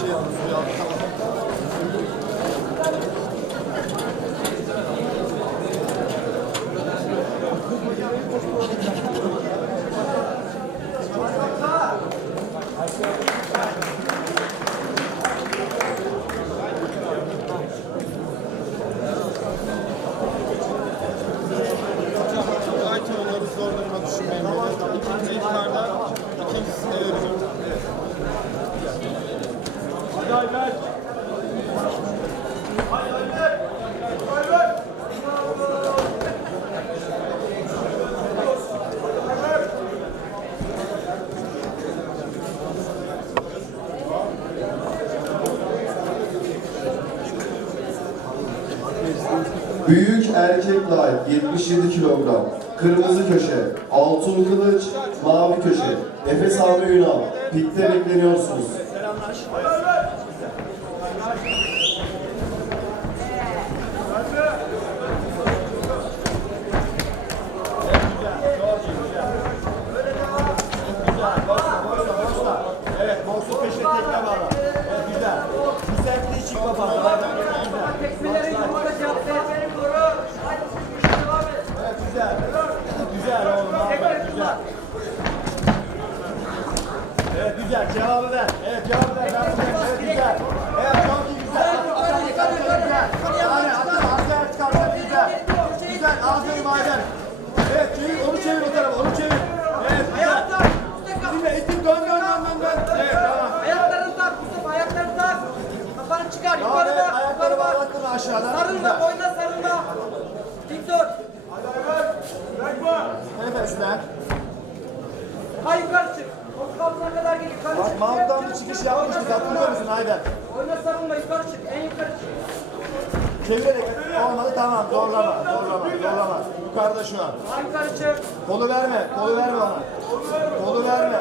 şey yalnız bu ya. Ayten erkek light 77 kilogram. Kırmızı köşe. Altun Kılıç. Mavi köşe. Efe Sami Ünal. Pikte bekleniyorsunuz. Evet, boksu peşine tekne bağla. Evet, güzel. Bu sertliği çıkma fazla. Güzel. Tekmelerin yumurta cevap ver. Evet, güzel. Güzel oğlum, aferin, güzel. Evet, güzel. Cevabı ver. Evet, cevabı ver. Ben buradayım. Evet, güzel. Evet, çok iyi, güzel. Aferin, aferin, güzel. Aynen, aferin, aferin, çıkartın, güzel. Güzel, aferin Maden. Evet, çevir, onu çevir o tarafa, onu çevir. Evet, güzel. Dinle, itin, dön, dön, dön, dön, dön. Evet, tamam. Ayaklarını tak Mustafa ayaklarını tak. Kafanı çıkar yukarı evet, bak ayakları yukarı bak. bağlattın aşağıdan. Sarılma boyuna sarılma. Dik dur. Nefesler. Ha yukarı çık. Koltuk altına kadar gel yukarı Bak çık. Mount'tan bir çıkış yapmıştık hatırlıyor musun Ayber? Boyuna sarılma yukarı çık. En yukarı çık. Çevirerek olmadı tamam zorlama zorlama zorlama. Yukarıda şu an. Yukarı çık. Kolu verme kolu verme ona. Kolu verme.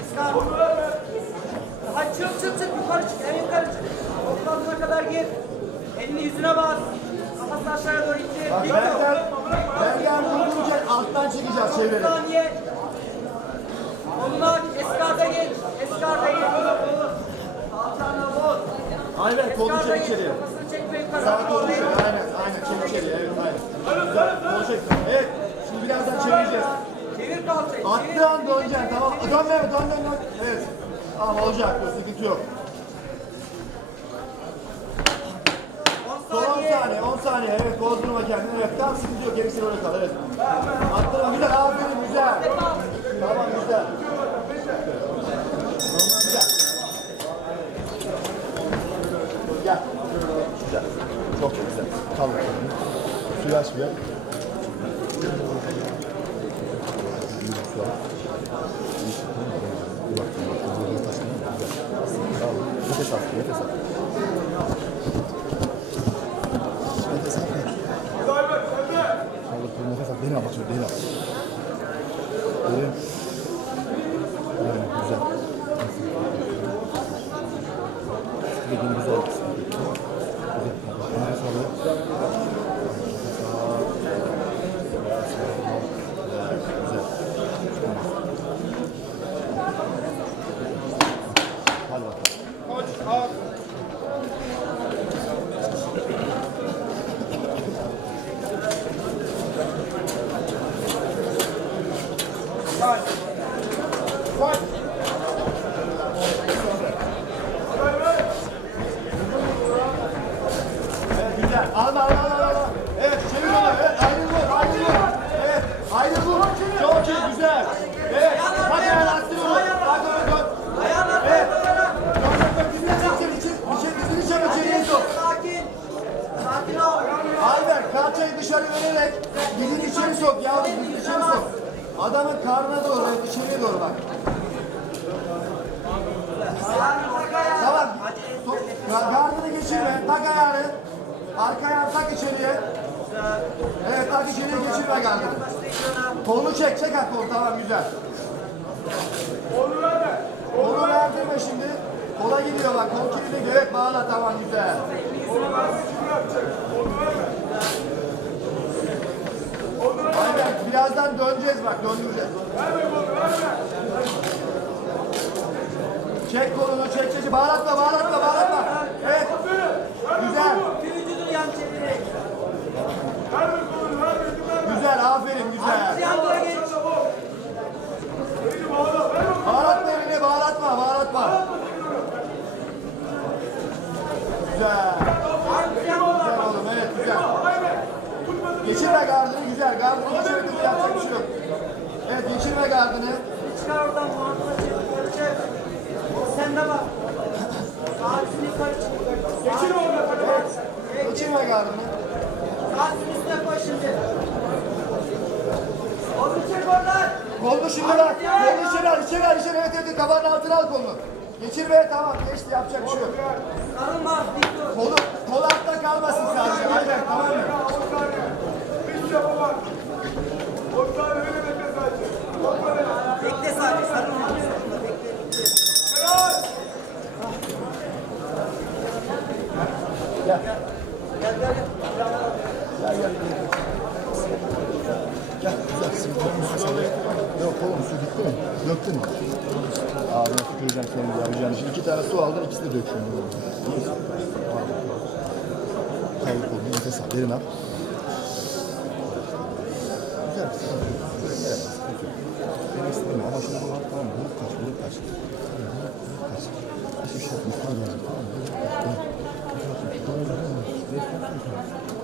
Eskar. Ha çık çık çık yukarı çık. En yukarı çık. Altına kadar gir. Elini yüzüne bas. Kafası aşağıya doğru itti. Bak Bergen. Bergen vurdururken alttan çekeceğiz 10 çevirerek. Ayber kolu Eskarda çek içeriye. Sağ kolu çek aynen aynen çek içeriye evet aynen. Güzel kolu çek. Evet şimdi birazdan çevireceğiz. Çevir kalçayı. Attığı an döneceksin tamam. Dön dön dön dön dön. Evet. Tamam olacak sıkıntı yok. 10 Son 10 saniye. saniye, 10 saniye. Evet, bozdurma kendini. Evet, tam sıkıntı yok. Gerisi öyle kal. Evet. Attırma. Güzel, aferin. Güzel. Tamam. Güzel. Çok güzel. Kal bakalım. Suyu aç bir. Nefes al, nefes al. Nefes al. Kaldır kolu nefes al. Beni al bak şöyle beni al. Derin. Derin güzel. Dediğin güzel. Güzel. Nefes al. Nefes al. Güzel. Hadi bakalım. Evet güzel. Al al al al al. Evet çevir onu. Evet ayrı vur ayrı vur. Evet ayrı vur. Çok iyi güzel. Evet. Hadi ayağını attır onu. Hadi onu dön. Ayağına Evet. ayağına. Dön dön dön. Dizini çek içeri. içeri. İçeri dizini çek içeriye sok. Sakin. Sakin ol. Ayber vererek dizini içeri sok yavrum dizini içeri sok. Adamın karnına doğru içeriye doğru bak. Tamam. Sok. Ka- Karnını geçirme. Tak ayağını. Arka ayağını tak içeriye. Evet tak içeriye geçirme karnını. Kolunu çek. Çek at kolu. Tamam güzel. Kolu verdirme şimdi. Kola gidiyor bak. Kol kilidi. Evet bağla tamam güzel. Aynen birazdan döneceğiz bak döndüreceğiz. Çek kolunu çek çek. Bağlatma bağlatma bağlatma. Evet. Güzel. Güzel aferin güzel. Yan dura geç. Bağlatma elini bağlatma bağlatma. Güzel. Yan dura. Güzel oğlum evet güzel. Geçirme gardını güzel. Gardını geçirme yapacak bir şey yok. Evet geçirme gardını. Çıkar oradan muhatla çek. Yukarı çek. Sen de bak. Sağ yukarı çık. Geçir Evet. Geçirme gardını. Sağ üstüne koy şimdi. Onu çek oradan. Al içeri al içeri. Evet evet kafanın altına al kolunu. Geçirme tamam geçti yapacak bir şey yok. Sarılma. Dik. Kolu, kol altta kalmasın sadece. Aynen tamam mı? Bekle sadece. Bekle. Gel gel gel. Yok oğlum su gitti mi? Döktün mü? Ağzına tüküreceğim senin yapacağın için. İki tane su aldın, ikisi de döküyorsun. Kayıp oldu, nefes al, derin al. Güzel. Evet, sıkıntı yok. Benim istediğim ama şunu bak tamam mı? Vurup kaç, vurup kaç. Vurup kaç. Hiçbir şey geleceğim tamam mı? Güzel.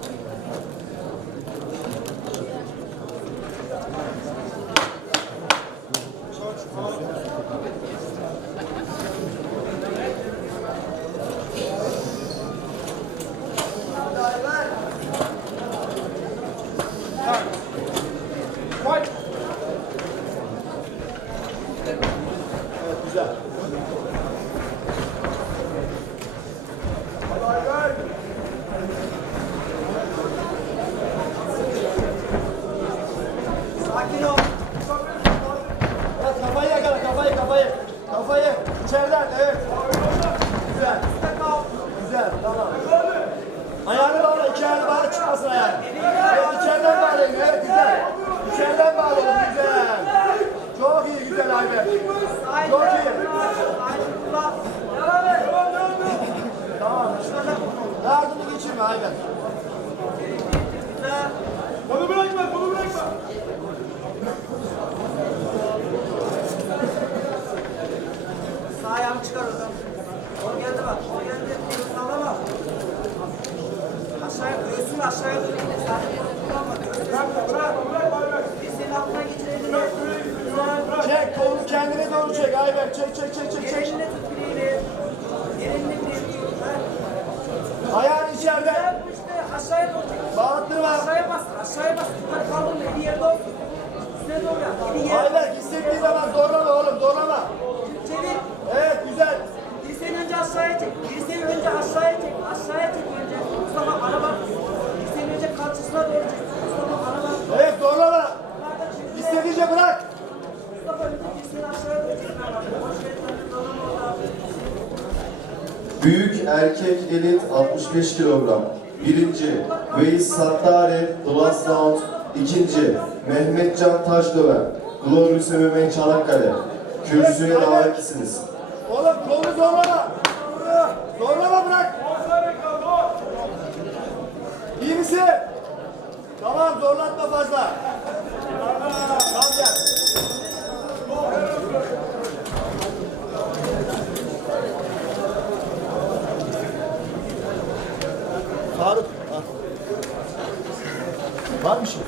Çek çek çek erkek elit 65 kilogram. Birinci Veys Sattari Dulas Round. İkinci Mehmetcan Taşdöven. Glorious MMA Çanakkale. Kürsüye davetlisiniz. Oğlum kolunu zorlama. Zorlama bırak. İyi misin? Tamam zorlatma fazla. Tamam gel. Faruk. al. Var bir şey.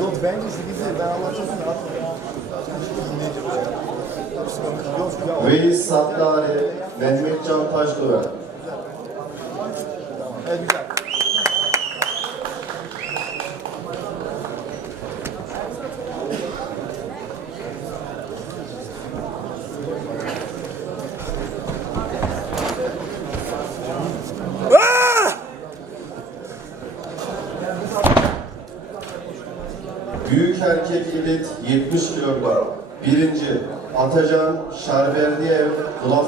Yok bence güzel, ben anlatacağım. Veys Sattari Mehmetcan Taşdöven. Evet güzel. Erkek elit 70 kilogram. Birinci Atacan Şerberdiyev Dulas